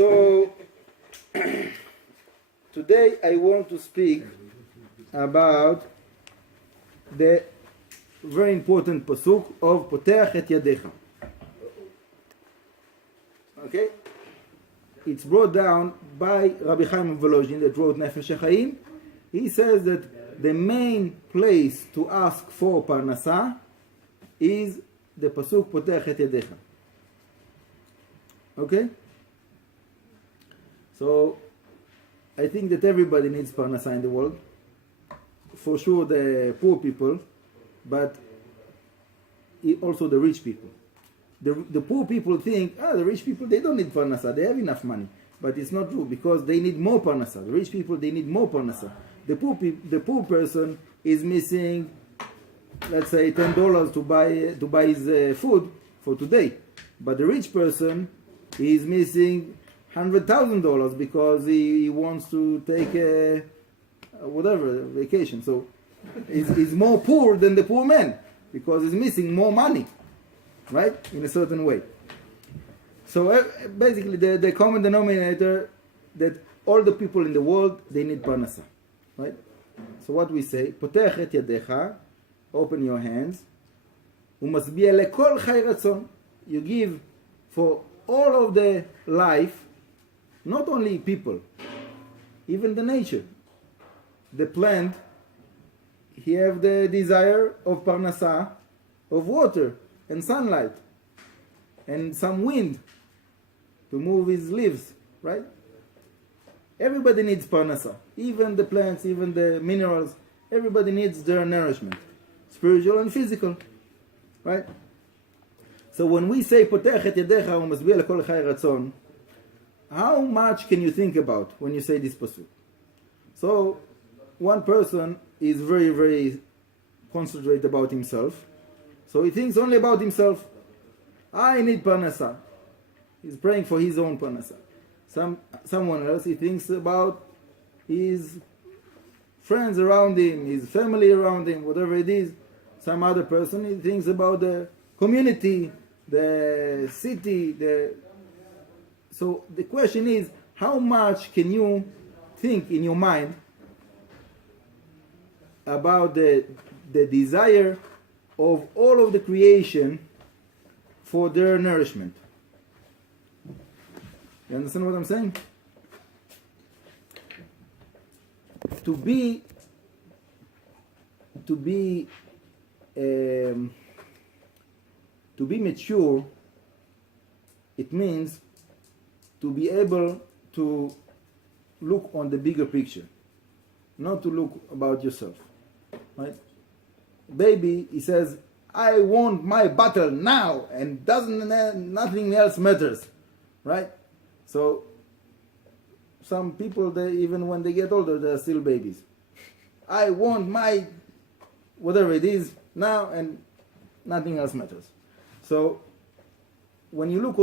So today I want to speak about the very important pasuk of Poteach Et Yadicha. Okay? It's brought down by Rabbi Chaim Volozhin that wrote Nefesh HaChaim. He says that the main place to ask for Parnasah is the pasuk Poteach Et Yadicha. Okay? So I think that everybody needs Parnasah in the world. For sure the poor people, but also the rich people. The poor people think, the rich people, they don't need Parnasah, they have enough money. But it's not true, because they need more Parnasah. The rich people, they need more Parnasah. The poor person is missing, let's say, $10 to buy his food for today. But the rich person is missing $100,000 because he wants to take a vacation. So he's more poor than the poor man because he's missing more money, right? In a certain way. So basically the common denominator that all the people in the world, they need Parnasah, right? So what we say, Poteach Et Yadecha, open your hands, umasbiya lekol chai ratzon, you give for all of the life, not only people, even the nature. The plant, he have the desire of Parnasah, of water and sunlight and some wind to move his leaves, right? Everybody needs Parnasah, even the plants, even the minerals. Everybody needs their nourishment, spiritual and physical, right? So when we say Poteach Et Yadecha umasbiya lekol chai ratzon, how much can you think about when you say this pasuk? So one person is very, very concentrated about himself. So he thinks only about himself. I need Parnasah. He's praying for his own Parnasah. Someone else, he thinks about his friends around him, his family around him, whatever it is. Some other person, he thinks about the community, the city. So the question is, how much can you think in your mind about the desire of all of the creation for their nourishment? You understand what I'm saying? To be mature, it means to be able to look on the bigger picture, not to look about yourself, right? Baby, he says, I want my bottle now, and nothing else matters, right? So some people, they, even when they get older, they're still babies. I want my whatever it is now, and nothing else matters. So when you look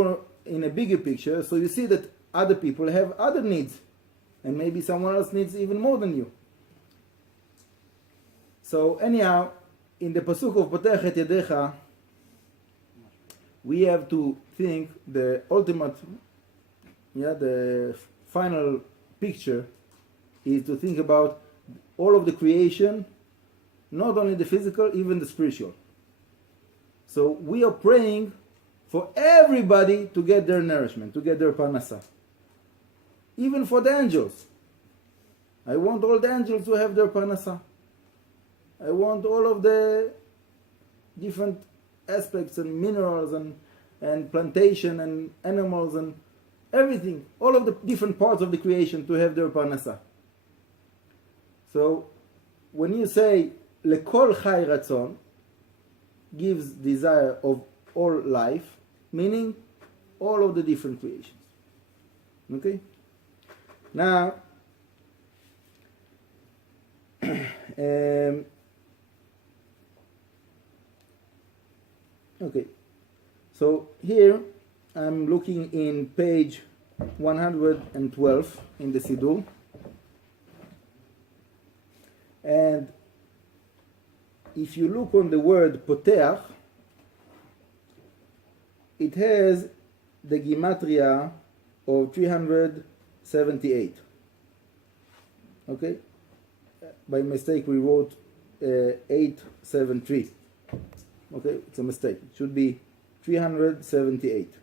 in a bigger picture, so you see that other people have other needs, and maybe someone else needs even more than you. So anyhow, in the pasuk of Poteach Et Yadecha, we have to think the ultimate, the final picture is to think about all of the creation, not only the physical, even the spiritual. So we are praying for everybody to get their nourishment, to get their Parnasah. Even for the angels. I want all the angels to have their Parnasah. I want all of the different aspects and minerals and plantation and animals and everything, all of the different parts of the creation to have their Parnasah. So when you say lekol chai ratzon, gives desire of all life, meaning all of the different creations. Okay? Now, okay, so here I'm looking in page 112 in the Siddur, and if you look on the word Poteach, it has the gematria of 378. Okay? By mistake we wrote 873. Okay? It's a mistake. It should be 378.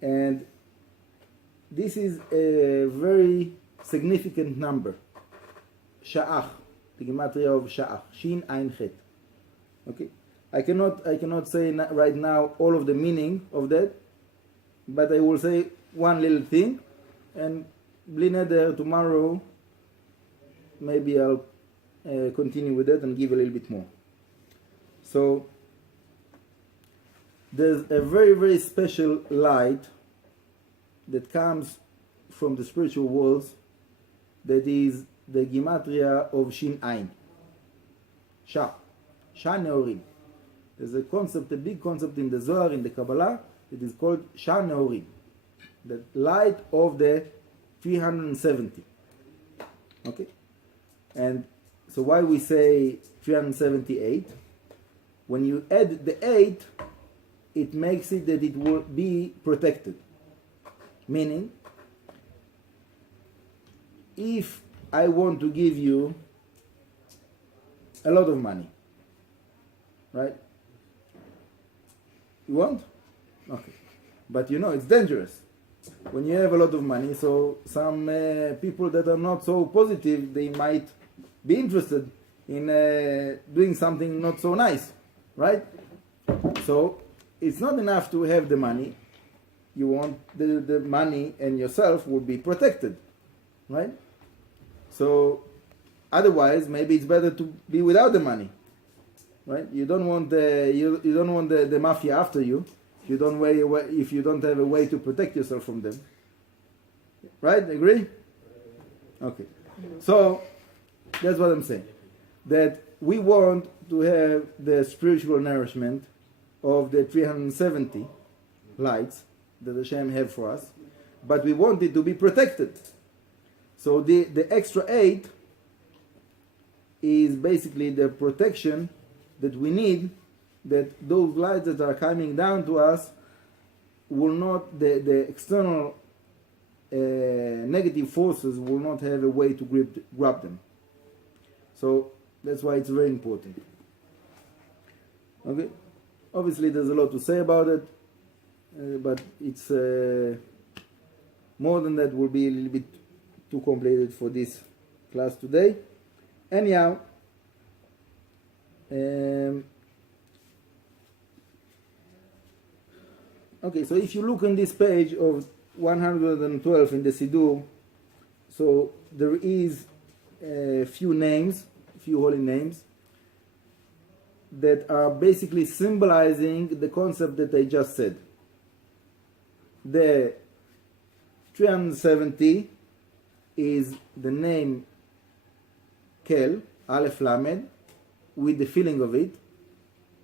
And this is a very significant number. Sha'ach, the gematria of Sha'ach, Shin Ein Chet. Okay, I cannot say right now all of the meaning of that, but I will say one little thing, and bli neder tomorrow maybe I'll continue with that and give a little bit more. So there's a very, very special light that comes from the spiritual worlds, that is the gematria of Shin Ein. Sha Neorim. There's a concept, a big concept in the Zohar, in the Kabbalah, that is called Sha Neorim, the light of the 370. Okay? And so why we say 378? When you add the 8, it makes it that it will be protected. Meaning, if I want to give you a lot of money, right? You want? Okay. But you know, it's dangerous. When you have a lot of money, so some people that are not so positive, they might be interested in doing something not so nice, right? So, it's not enough to have the money. You want the money and yourself will be protected, right? So otherwise, maybe it's better to be without the money, right? You don't want the mafia after you. If you don't have a way to protect yourself from them, right? Agree? Okay. So that's what I'm saying. That we want to have the spiritual nourishment of the 370 lights that Hashem have for us, but we want it to be protected. So the extra 8 is basically the protection that we need, that those lights that are coming down to us will not, the external negative forces will not have a way to grab them. So that's why it's very important. Okay? Obviously there's a lot to say about it, but it's more than that will be a little bit too complicated for this class today. Anyhow, okay, so if you look on this page of 112 in the Siddur, so there is a few names, few holy names, that are basically symbolizing the concept that I just said. The 370 is the name Kel, Aleph Lamed, with the feeling of it.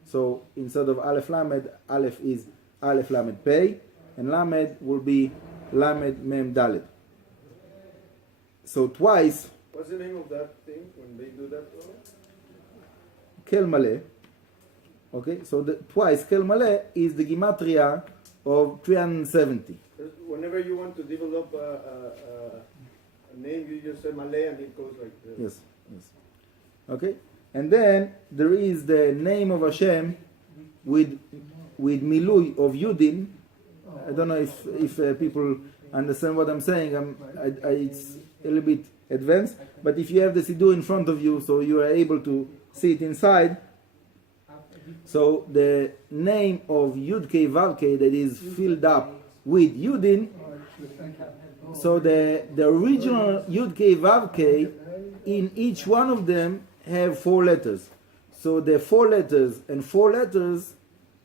So instead of Aleph Lamed, Aleph is Aleph Lamed Pei, and Lamed will be Lamed Mem Dalet. So twice. What's the name of that thing when they do that? Kel Maleh. Okay, so twice Kel Maleh is the gematria of 370. Whenever you want to develop a name, you just say Maleh and it goes like this. Yes. Okay, and then there is the name of Hashem with Milui of Yudin. I don't know if people understand what I'm saying. It's a little bit advanced, but if you have the Siddur in front of you, so you are able to see it inside. So the name of Yud Kei Vav Kei that is filled up with Yudin. So the original Yud Kei Vav Kei, in each one of them have 4 letters. So the 4 letters and 4 letters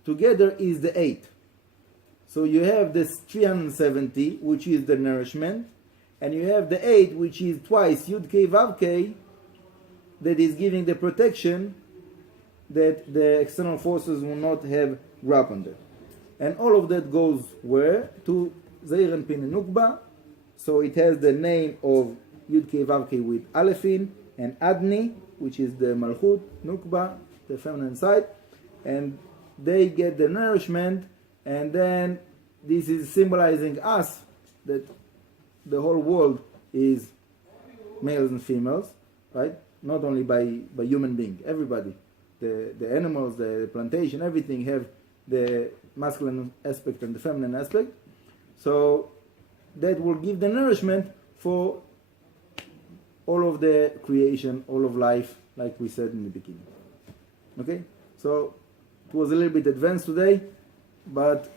together is the 8. So you have this 370, which is the nourishment, and you have the 8, which is twice Yud Kei Vav Kei, that is giving the protection that the external forces will not have grab on them. And all of that goes where? To Zeir and Pin and Nukba. So it has the name of Yud Kei Vav Kei with Alephin, and Adni, which is the Malchut, Nukba, the feminine side, and they get the nourishment, and then this is symbolizing us, that the whole world is males and females, right? Not only by human being, everybody. The animals, the plantation, everything have the masculine aspect and the feminine aspect. So that will give the nourishment for all of the creation, all of life, like we said in the beginning. Okay? So it was a little bit advanced today, but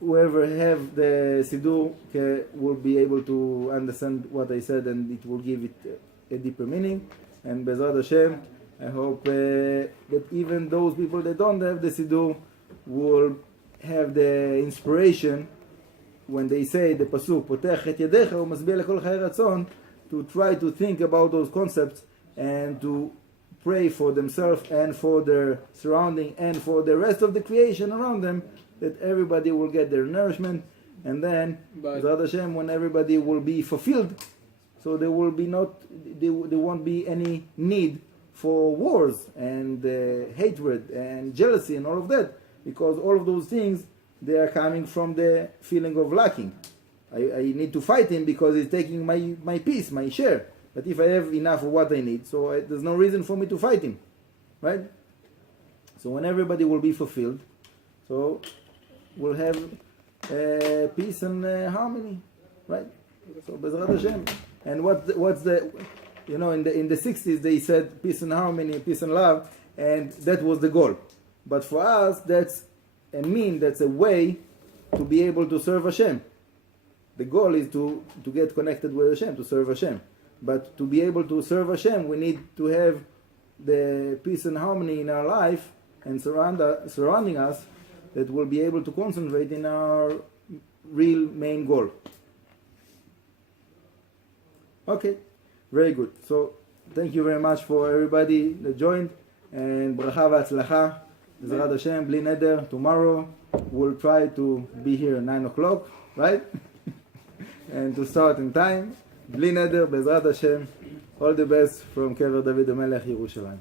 whoever have the Siddur will be able to understand what I said, and it will give it a deeper meaning. And Bezrat Hashem, I hope that even those people that don't have the Siddur will have the inspiration when they say the pasuk Poteach Et Yadicha u'masbih lekol chai ratzon, to try to think about those concepts and to pray for themselves and for their surrounding and for the rest of the creation around them, that everybody will get their nourishment, and then Bezrat Hashem, when everybody will be fulfilled, so there will be there won't be any need for wars and hatred and jealousy and all of that, because all of those things, they are coming from the feeling of lacking. I need to fight him because he's taking my piece, my share. But if I have enough of what I need, so there's no reason for me to fight him, right? So when everybody will be fulfilled, so we'll have peace and harmony, right? So Bezrat Hashem. And what's the in the 60s they said peace and harmony, peace and love, and that was the goal. But for us, that's a way to be able to serve Hashem. The goal is to get connected with Hashem, to serve Hashem. But to be able to serve Hashem, we need to have the peace and harmony in our life and surrounding us, that will be able to concentrate in our real main goal. Okay, very good. So thank you very much for everybody that joined, and bracha v'atzlacha. Bezrat Hashem, bli neder, tomorrow we'll try to be here at 9 o'clock, right? And to start in time. Bli neder, Bezrat Hashem. All the best from Kever David HaMelech, Yerushalayim.